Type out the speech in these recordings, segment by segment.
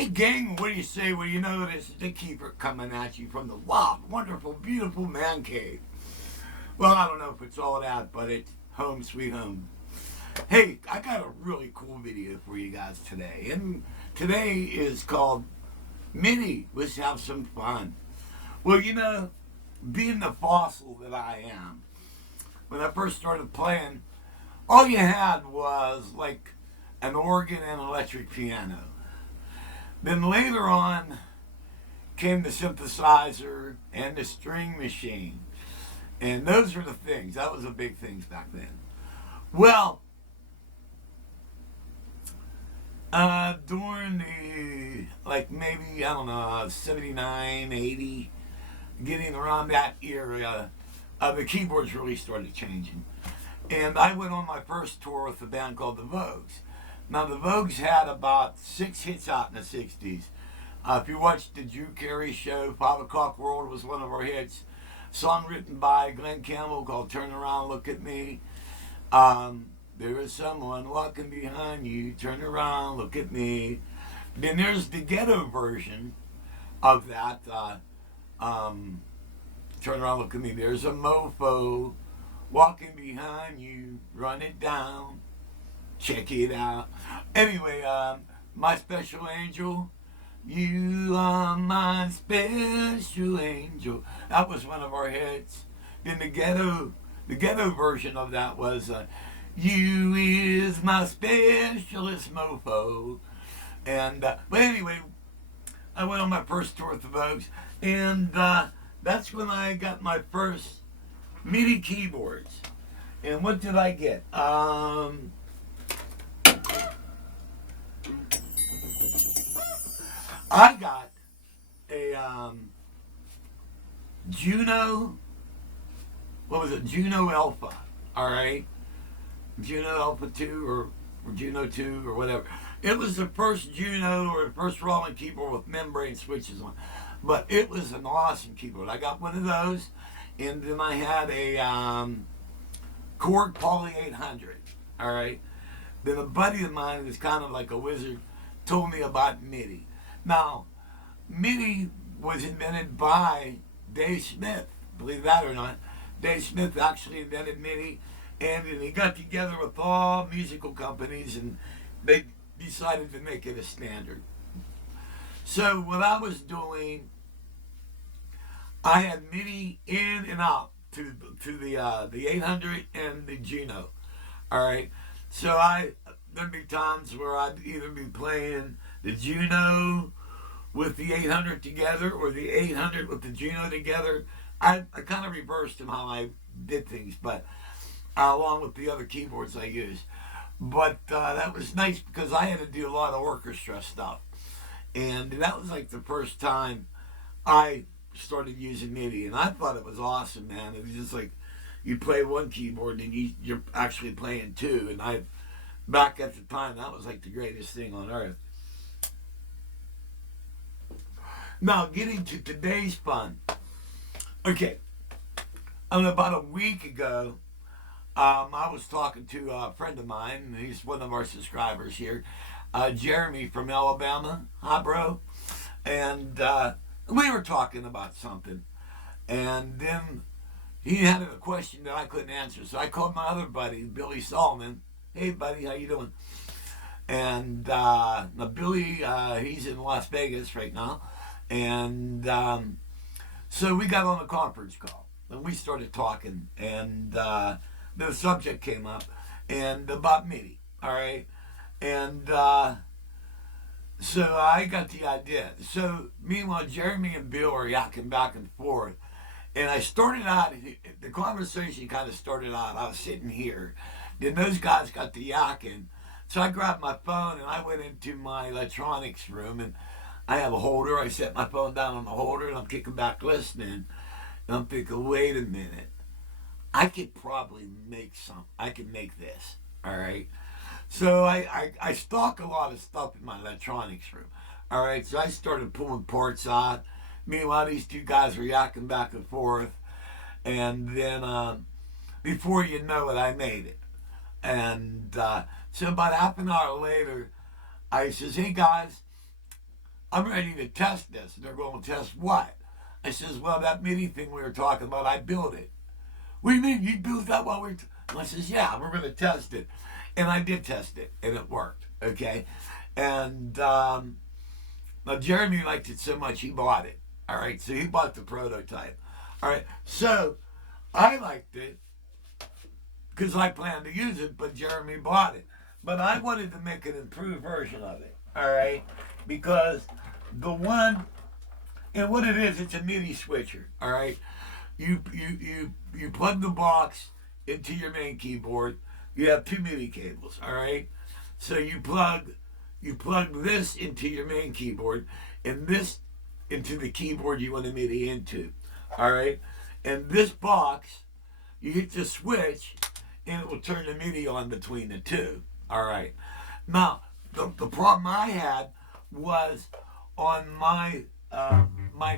Hey gang, what do you say? Well, you know this is the keeper coming at you from the wild, wonderful, beautiful man cave. Well, I don't know if it's all that, but it's home sweet home. Hey, I got a really cool video for you guys today. And today is called MIDI. Let's have some fun. Well, you know, being the fossil that I am, when I first started playing, all you had was like an organ and an electric piano. Then later on came the synthesizer and the string machine. And those were the things. That was the big things back then. Well, during the, like maybe, I don't know, 79, 80, getting around that era, the keyboards really started changing. And I went on my first tour with a band called the Vogues. Now, the Vogues had about 6 hits out in the 60s. If you watched the Drew Carey show, 5 O'Clock World was one of our hits. Song written by Glenn Campbell called Turn Around, Look at Me. There is someone walking behind you. Turn around, look at me. Then there's the ghetto version of that. Turn around, look at me. There's a mofo walking behind you. Run it down. Check it out. Anyway, my special angel, you are my special angel. That was one of our hits. Then the ghetto version of that was, you is my specialist mofo. And but anyway, I went on my first tour with the Vogues, and that's when I got my first MIDI keyboards. And what did I get? I got a Juno, what was it, Juno Alpha, all right? Juno Alpha 2 or Juno 2 or whatever. It was the first Juno or the first Roland keyboard with membrane switches on. But it was an awesome keyboard. I got one of those, and then I had a Korg Poly 800, all right? Then a buddy of mine who's kind of like a wizard told me about MIDI. Now, MIDI was invented by Dave Smith, believe that or not. Dave Smith actually invented MIDI, and he got together with all musical companies, and they decided to make it a standard. So what I was doing, I had MIDI in and out to the 800 and the Juno. All right, so there'd be times where I'd either be playing the Juno with the 800 together or the 800 with the Juno together. I kind of reversed them how I did things, but along with the other keyboards I used. But that was nice because I had to do a lot of orchestra stuff. And that was like the first time I started using MIDI, and I thought it was awesome, man. It was just like you play one keyboard and you're actually playing two. And back at the time, that was like the greatest thing on earth. Now, getting to today's fun. Okay, about a week ago, I was talking to a friend of mine. He's one of our subscribers here, Jeremy from Alabama. Hi, bro. And we were talking about something. And then he had a question that I couldn't answer. So I called my other buddy, Billy Solomon. Hey, buddy, how you doing? And now Billy, he's in Las Vegas right now. And so we got on a conference call. And we started talking. And the subject came up and about MIDI, all right? And so I got the idea. So meanwhile, Jeremy and Bill are yakking back and forth. And I started out, the conversation kind of started out, I was sitting here. Then those guys got to yakking. So I grabbed my phone and I went into my electronics room, and I have a holder. I set my phone down on the holder and I'm kicking back listening. And I'm thinking, wait a minute. I could probably I could make this, all right? So I stock a lot of stuff in my electronics room, all right? So I started pulling parts out. Meanwhile, these two guys were yakking back and forth. And then before you know it, I made it. And so about half an hour later, I says, hey guys, I'm ready to test this. And they're going, test what? I says, well, that MIDI thing we were talking about, I built it. What do you mean? You built that while we were... And I says, yeah, we're going to test it. And I did test it, and it worked, okay? And now Jeremy liked it so much, he bought it, all right? So he bought the prototype, all right? So I liked it because I planned to use it, but Jeremy bought it. But I wanted to make an improved version of it, all right? Because the one, and what it is, it's a MIDI switcher, all right? You plug the box into your main keyboard. You have 2 MIDI cables, all right? So you plug this into your main keyboard and this into the keyboard you want to MIDI into, all right? And this box, you hit the switch and it will turn the MIDI on between the two, all right? Now, the problem I had was on my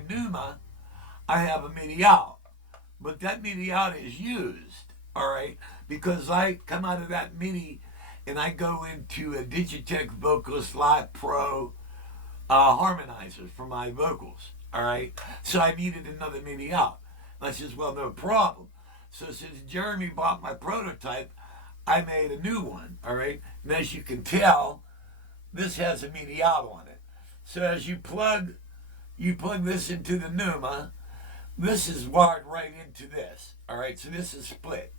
Numa, I have a MIDI out, but that MIDI out is used, all right? Because I come out of that MIDI and I go into a Digitech Vocalist Live Pro harmonizer for my vocals, all right? So I needed another MIDI out. And I says, well, no problem. So since Jeremy bought my prototype, I made a new one, all right? And as you can tell, this has a MIDI out on it. So as you plug this into the Numa, this is wired right into this, all right? So this is split.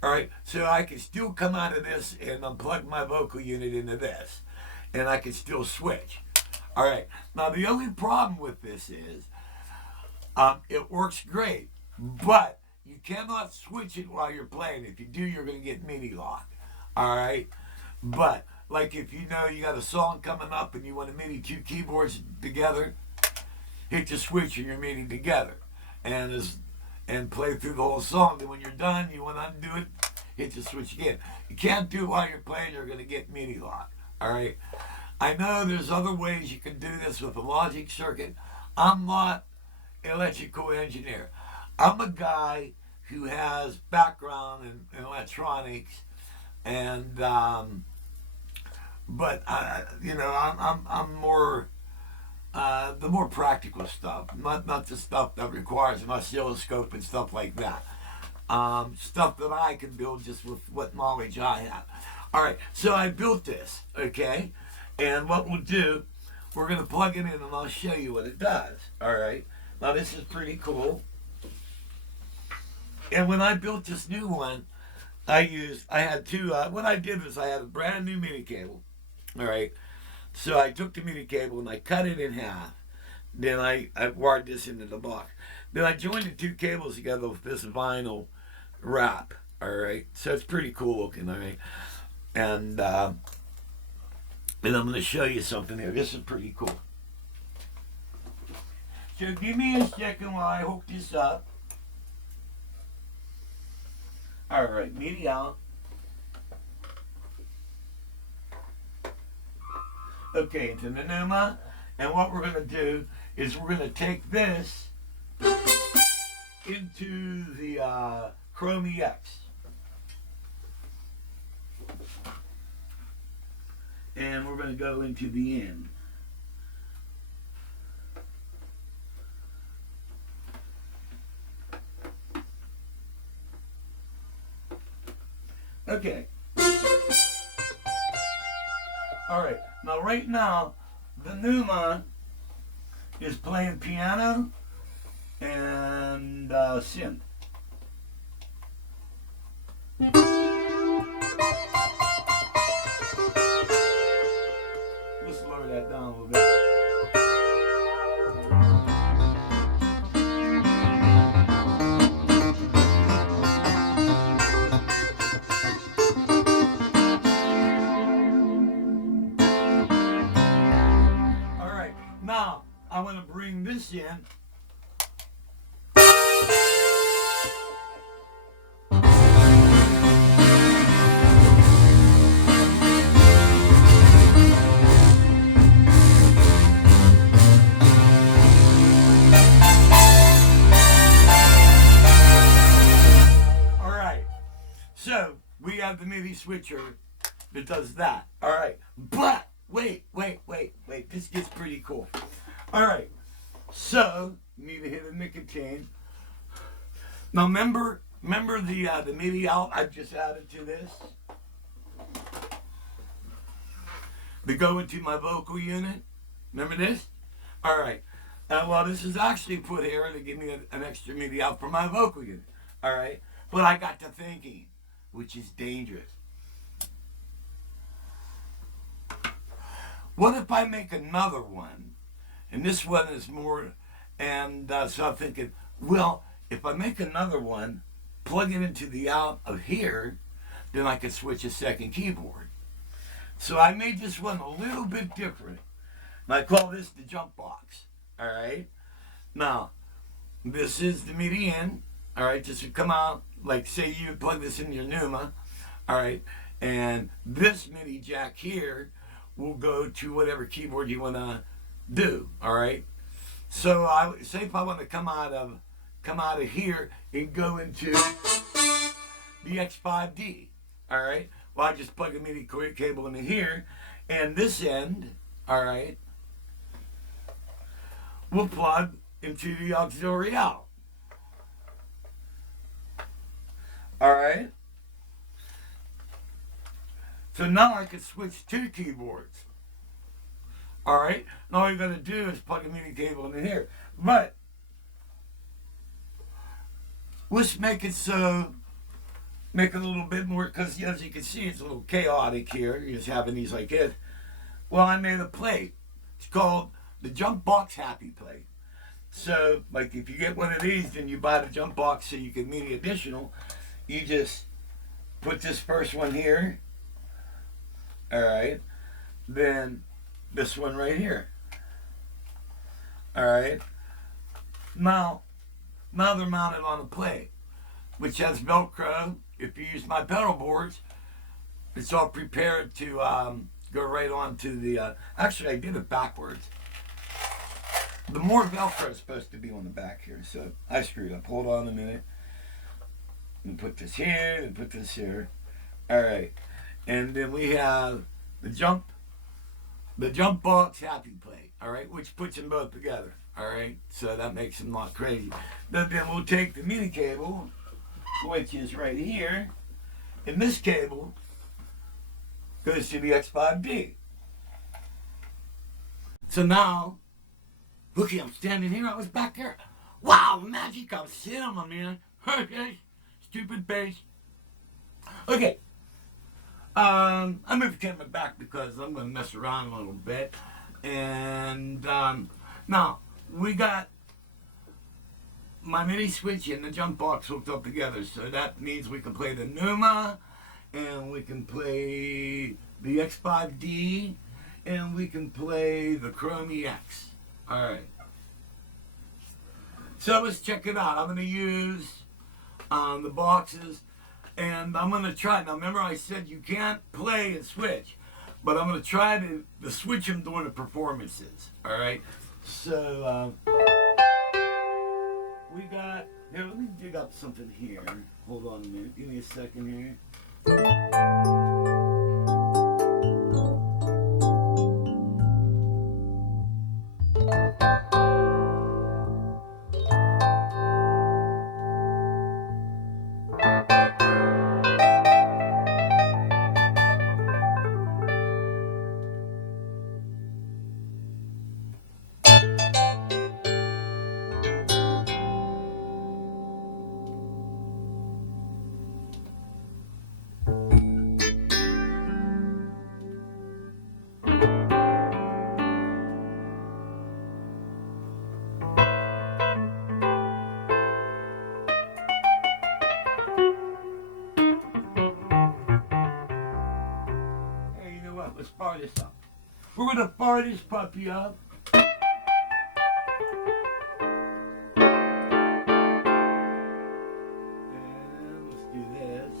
All right, so I can still come out of this and unplug my vocal unit into this, and I can still switch. All right, now the only problem with this is it works great, but you cannot switch it while you're playing. If you do, you're going to get MIDI lock. All right, but like if you know you got a song coming up and you want to MIDI 2 keyboards together, hit the switch and you're MIDI together, and play through the whole song. Then when you're done, you want to undo it, hit the switch again. You can't do it while you're playing, you're going to get MIDI lock, all right? I know there's other ways you can do this with the Logic circuit. I'm not an electrical engineer. I'm a guy who has background in electronics, and but you know, I'm more the more practical stuff, not the stuff that requires an oscilloscope and stuff like that. Stuff that I can build just with what knowledge I have. All right, so I built this, okay? And what we'll do, we're going to plug it in and I'll show you what it does, all right? Now this is pretty cool. And when I built this new one, I had two, what I did was I had a brand new MIDI cable, all right? So I took the MIDI cable and I cut it in half. Then I wired this into the box. Then I joined the 2 cables together with this vinyl wrap, all right? So it's pretty cool looking, all right? And I'm going to show you something here. This is pretty cool. So give me a second while I hook this up. All right, MIDI out. Okay, into the Numa, and what we're going to do is we're going to take this into the Chrome EX. And we're going to go into the end. Okay. All right. Now, right now, the Numa is playing piano and synth. Let's lower that down a little bit. Now, I want to bring this in. All right. So, we have the MIDI switcher that does that. All right. But wait. This gets pretty cool. All right. So you need to hit a nicotine. Now remember the MIDI out I just added to this. To go into my vocal unit. Remember this? All right. Well, this is actually put here to give me an extra MIDI out for my vocal unit. All right. But I got to thinking, which is dangerous. What if I make another one? And this one is more, and so I'm thinking, well, if I make another one, plug it into the out of here, then I could switch a second keyboard. So I made this one a little bit different. And I call this the jump box. All right. Now, this is the MIDI in. All right. This would come out, like say you plug this in your Numa. All right. And this MIDI jack here will go to whatever keyboard you want to do. All right. So I say if I want to come out of here and go into the X5D. All right. Well, I just plug a MIDI cable into here, and this end, all right, will plug into the auxiliary out. All right. So now I can switch two keyboards. All right. And all you're going to do is plug a MIDI cable into here. But let's make it so. Make it a little bit more, because as you can see, it's a little chaotic here. You're just having these like this. Well, I made a plate. It's called the Jump Box Happy Plate. So, like if you get one of these, then you buy the jump box so you can MIDI additional. You just put this first one here. All right. Then this one right here. All right. Now they're mounted on a plate, which has Velcro. If you use my pedal boards, it's all prepared to go right onto the... actually, I did it backwards. The more Velcro is supposed to be on the back here, so I screwed up. Hold on a minute. And put this here, and put this here. All right. And then we have the jump box happy plate, all right, which puts them both together, all right? So that makes them not crazy. Then we'll take the MIDI cable, which is right here, and this cable goes to the X5D. So now, looky, I'm standing here, I was back there. Wow, magic, I'm cinema, man. Okay, stupid bass. Okay, I moved the camera back because I'm going to mess around a little bit. And now, we got my MIDI switch and the jump box hooked up together, so that means we can play the Numa, and we can play the X5D, and we can play the Chrome EX. All right. So let's check it out. I'm going to use the boxes, and I'm going to try. Now remember I said you can't play and switch, but I'm going to try to switch them during the performances. All right. So we got, here, let me dig up something here. Hold on a minute. Give me a second here. Let's fire this up. We're going to fire this puppy up. And let's do this.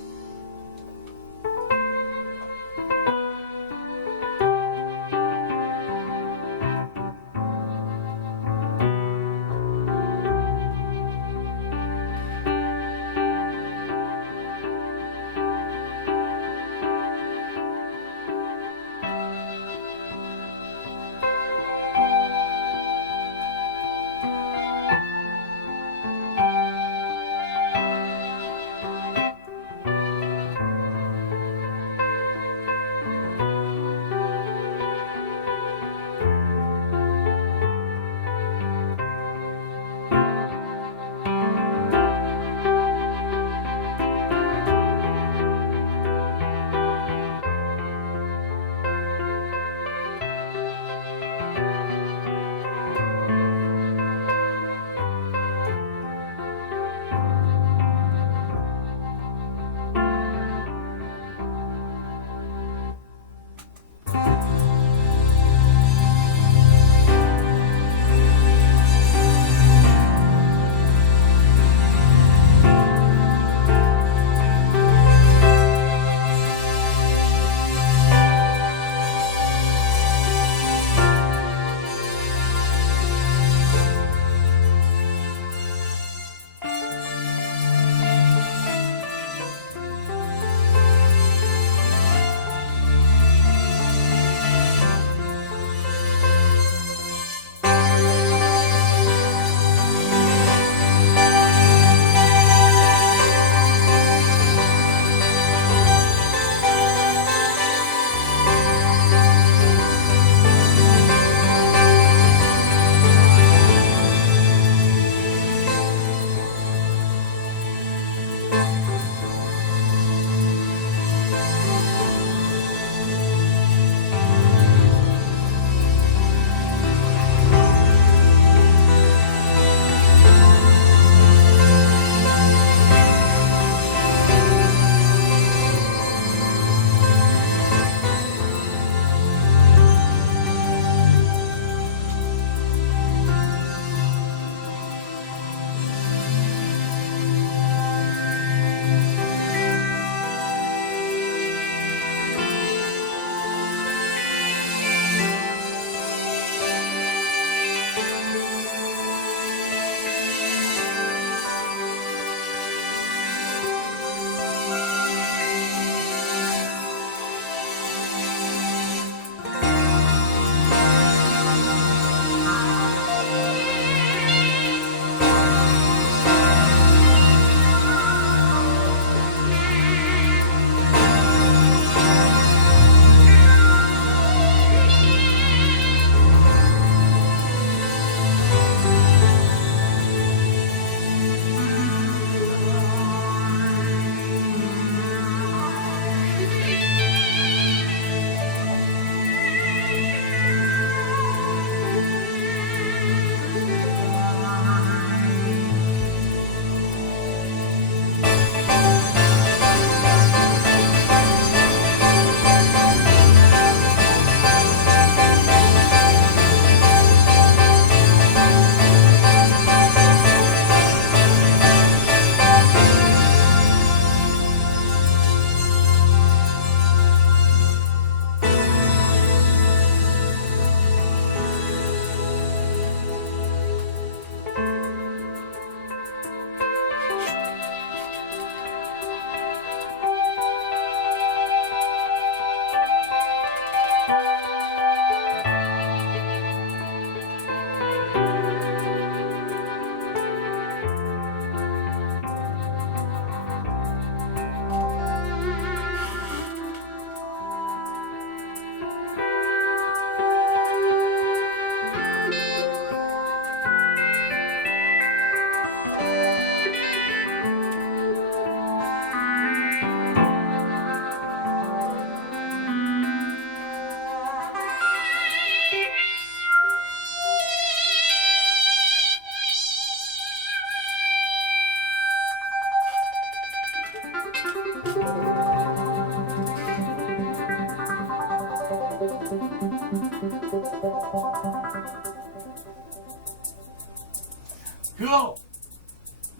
Cool.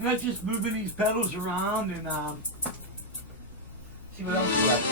Let's just moving these pedals around and see what else we got.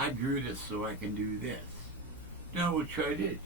I drew this so I can do this. Now we'll try this.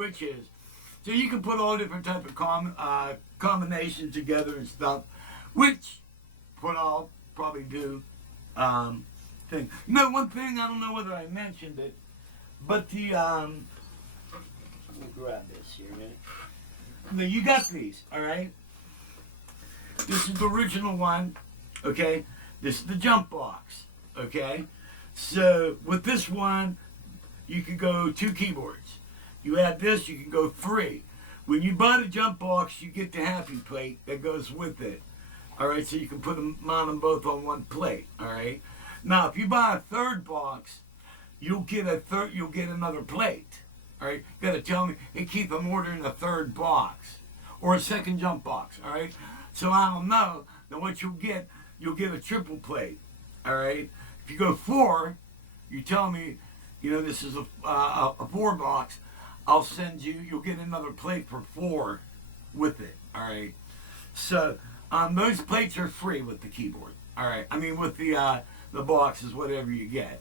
switches. So you can put all different type of combinations together and stuff, which what I'll probably do. Thing. You know, one thing, I don't know whether I mentioned it, but the, let me grab this here a minute. Now, you got these, all right? This is the original one, okay? This is the jump box, okay? So with this one, you can go 2 keyboards. You add this, you can go 3. When you buy the jump box, you get the happy plate that goes with it. All right, so you can mount them both on one plate. All right. Now, if you buy a third box, you'll get another plate. All right. You got to tell me, hey Keith, I'm ordering a third box or a second jump box. All right. So I don't know. Then what you'll get a triple plate. All right. If you go 4, you tell me, you know, this is a 4 box. I'll send you. You'll get another plate for 4 with it. All right. So. Those plates are free with the keyboard. All right. I mean, with the boxes, whatever you get.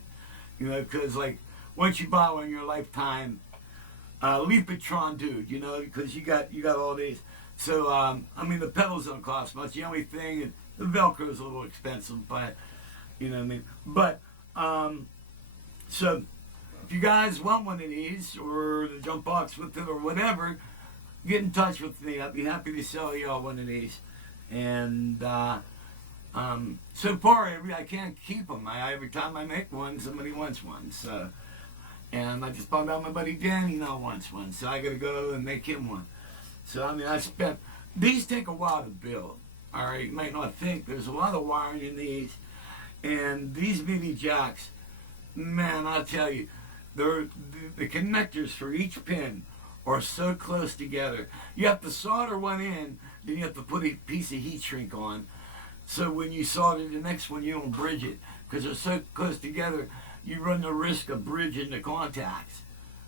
You know, because, like, once you buy one in your lifetime, leave Patron, dude, you know, because you got all these. So, I mean, the pedals don't cost much. The only thing, the Velcro is a little expensive, but, you know what I mean. But, so, if you guys want one of these, or the jump box with it, or whatever, get in touch with me. I'd be happy to sell y'all one of these. And so far, I can't keep them. Every time I make one, somebody wants one. So, and I just found out my buddy Danny now wants one. So I got to go and make him one. So, I mean, these take a while to build. All right, you might not think there's a lot of wiring in these. And these MIDI jacks, man, I'll tell you, the connectors for each pin are so close together. You have to solder one in, then you have to put a piece of heat shrink on. So when you solder the next one, you don't bridge it. Because they're so close together, you run the risk of bridging the contacts.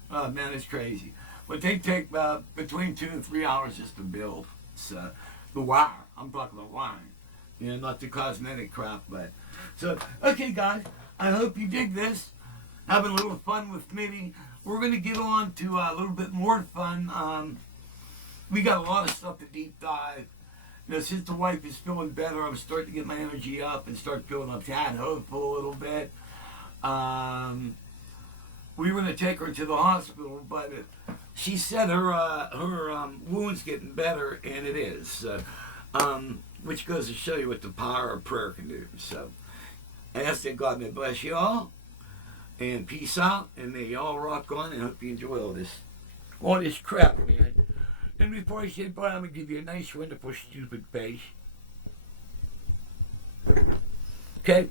Oh, man, it's crazy. But they take between 2 and 3 hours just to build. So, the wire. I'm talking about wiring. You know, not the cosmetic crap, but. So, okay, guys. I hope you dig this. Having a little fun with MIDI. We're going to get on to a little bit more fun. We got a lot of stuff to deep dive. You know, since the wife is feeling better, I'm starting to get my energy up and start feeling a tad hopeful a little bit. We were going to take her to the hospital, but she said her wound's getting better, and it is. Which goes to show you what the power of prayer can do. So, I ask that God may bless you all. And peace out, and may y'all rock on, and hope you enjoy all this crap, man. And before I say bye, I'm going to give you a nice, wonderful, stupid face. Okay?